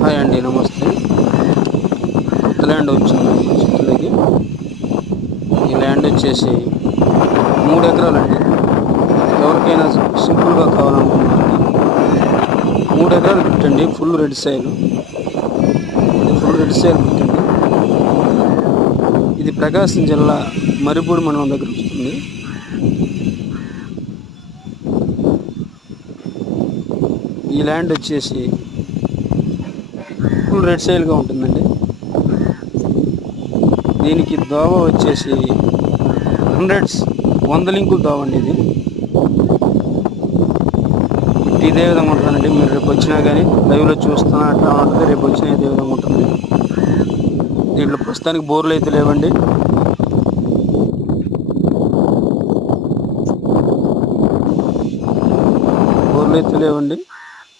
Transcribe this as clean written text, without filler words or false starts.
Hi అండి, నమస్తే. కొత్త ల్యాండ్ వచ్చిందండి మా చేతులకి. ఈ ల్యాండ్ వచ్చేసి 3 ఎకరాలండి. ఎవరికైనా సింపుల్గా కావాలనుకుంటున్నాను. 3 ఎకరాలు పెట్టండి. Full red సైల్. ఇది ఫుల్ రెడ్ సైల్ పెట్టండి. ఇది ప్రకాశం జిల్లా మరిపూడి మండలం దగ్గర వస్తుంది. ఈ ల్యాండ్ వచ్చేసి ఫుల్ రెడ్ సైల్గా ఉంటుందండి. దీనికి దోవ వచ్చేసి 100 లింకులు దోవ అండి. ఇది ఇదే విధంగా ఉంటుందండి. మీరు రేపు వచ్చినా కానీ లైవ్లో చూస్తున్నా అట్లా ఉంటుంది. రేపు వచ్చినా ఇదే విధంగా ఉంటుంది. దీంట్లో ప్రస్తుతానికి బోర్లు అయితే లేవండి. బోర్లు అయితే లేవండి.